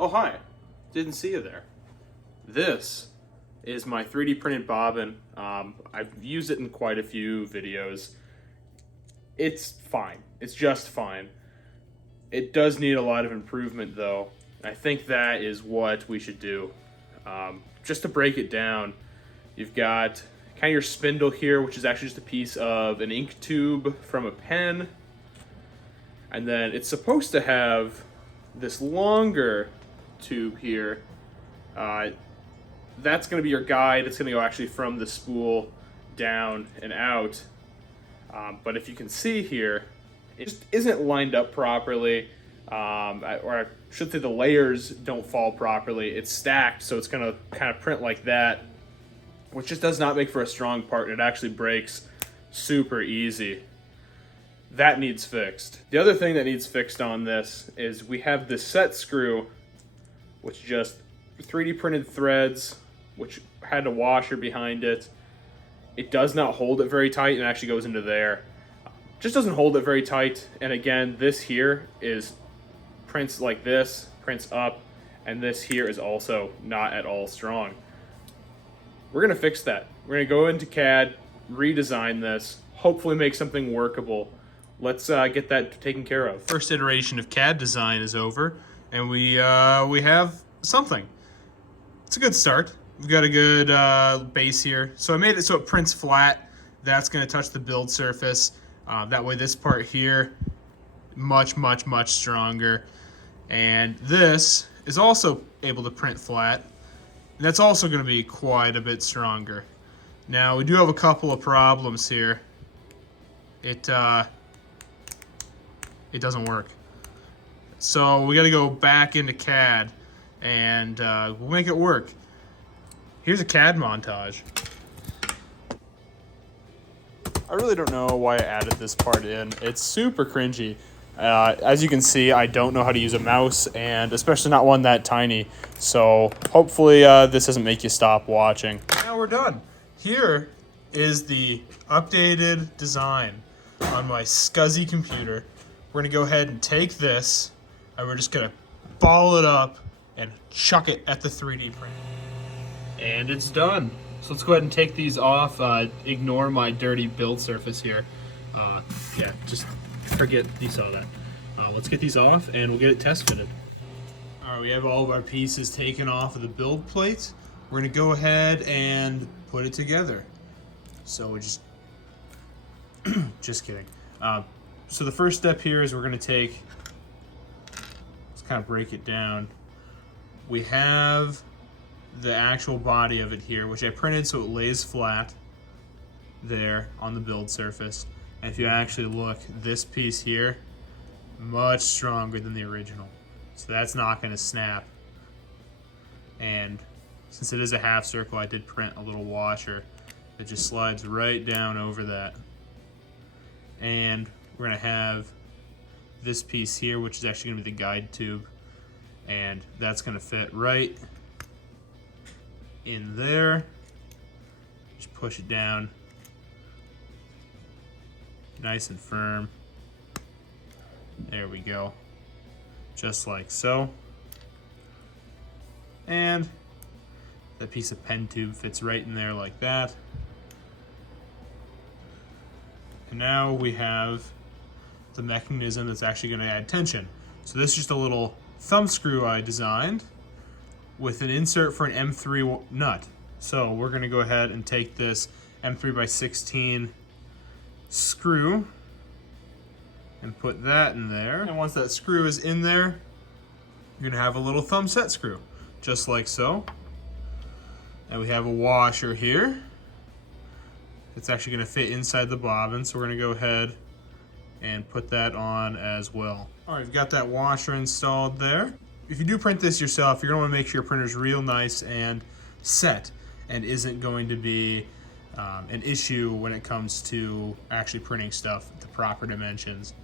Oh, hi. Didn't see you there. This is my 3D printed bobbin. I've used it in quite a few videos. It's fine. It's just fine. It does need a lot of improvement though. I think that is what we should do. Just to break it down, you've got kind of your spindle here, which is actually just a piece of an ink tube from a pen. And then it's supposed to have this longer tube here. That's going to be your guide. It's going to go actually from the spool down and out. But if you can see here, it just isn't lined up properly. Or I should say the layers don't fall properly. It's stacked, so it's going to kind of print like that, which just does not make for a strong part. It actually breaks super easy. That needs fixed. The other thing that needs fixed on this is we have this set screw, which just 3D printed threads, which had a washer behind it. It does not hold it very tight and actually goes into there. Just doesn't hold it very tight. And again, this here is prints like this, prints up, and this here is also not at all strong. We're gonna fix that. We're gonna go into CAD, redesign this, hopefully make something workable. Let's get that taken care of. First iteration of CAD design is over, and we have something. It's a good start. We've got a good base here. So I made it so it prints flat. That's gonna touch the build surface. That way this part here, much stronger. And this is also able to print flat. And that's also gonna be quite a bit stronger. Now we do have a couple of problems here. It doesn't work. So we gotta go back into CAD and we'll make it work. Here's a CAD montage. I really don't know why I added this part in. It's super cringy. As you can see, I don't know how to use a mouse, and especially not one that tiny. So hopefully this doesn't make you stop watching. Now we're done. Here is the updated design on my scuzzy computer. We're gonna go ahead and take this, and we're just gonna ball it up and chuck it at the 3D printer. And it's done. So let's go ahead and take these off. Ignore my dirty build surface here. Yeah, just forget you saw that. Let's get these off and we'll get it test fitted. All right, we have all of our pieces taken off of the build plate. We're gonna go ahead and put it together. So we just kidding. So the first step here is we're gonna take, let's kind of break it down. We have the actual body of it here, which I printed so it lays flat there on the build surface. And if you actually look, this piece here, much stronger than the original. So that's not gonna snap. And since it is a half circle, I did print a little washer that just slides right down over that. And we're gonna have this piece here, which is actually gonna be the guide tube. And that's gonna fit right in there. Just push it down. Nice and firm. There we go. Just like so. And that piece of pen tube fits right in there like that. And now we have the mechanism that's actually going to add tension. So this is just a little thumb screw I designed with an insert for an M3 nut. So we're going to go ahead and take this M3x16 screw and put that in there. And once that screw is in there, you're going to have a little thumb set screw, just like so. And we have a washer here. It's actually going to fit inside the bobbin, so we're going to go ahead and put that on as well. All right, we've got that washer installed there. If you do print this yourself, you're going to want to make sure your printer's real nice and set and isn't going to be an issue when it comes to actually printing stuff at the proper dimensions.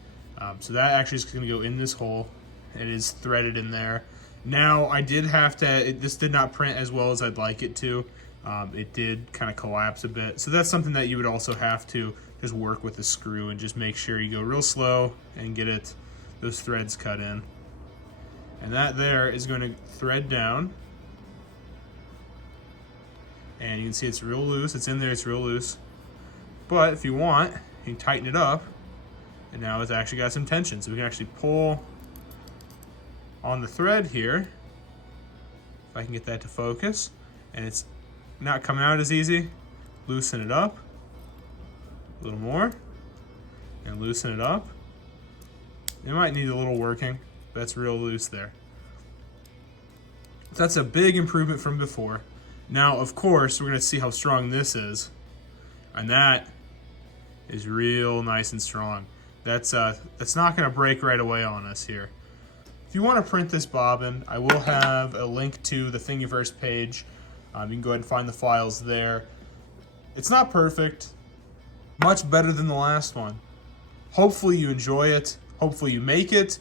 So that actually is going to go in this hole. It is threaded in there. Now, I did have to, this did not print as well as I'd like it to. It did kind of collapse a bit. So that's something that you would also have to just work with the screw and just make sure you go real slow and get those threads cut in. And that there is going to thread down. And you can see it's real loose. It's in there, it's real loose. But if you want, you can tighten it up. And now it's actually got some tension. So we can actually pull on the thread here. If I can get that to focus. And it's not coming out as easy. Loosen it up. A little more. And loosen it up. It might need a little working. But that's real loose there. So that's a big improvement from before. Now, of course, we're going to see how strong this is. And that is real nice and strong. That's not going to break right away on us here. If you want to print this bobbin, I will have a link to the Thingyverse page. You can go ahead and find the files there. It's not perfect. Much better than the last one. Hopefully you enjoy it. Hopefully you make it.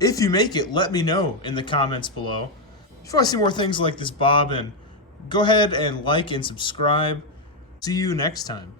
If you make it, let me know in the comments below. If you want to see more things like this bobbin, go ahead and like and subscribe. See you next time.